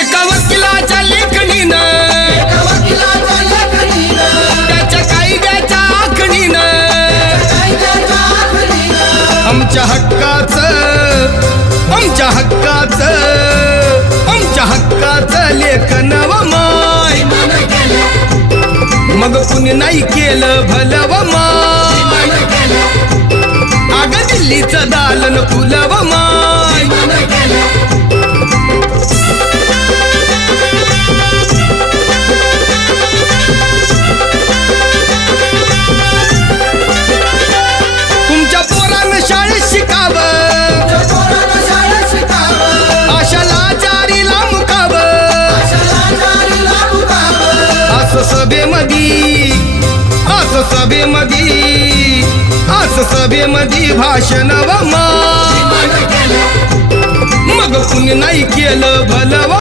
एका वकिलाच्या लेखणीनं त्याच्या कायद्याच्या आखणीनं आमच्या हक्काचं लेखन व माय मग कुणी नाही केलं भलं व माय अग दिल्लीचं दालन फुलं व माय तुमच्या पोरानं शाळेत शिकावं आशाला जारीला मुकावं असं सभेमधी भाषण व माय मग कुणी नाही केलं भलं व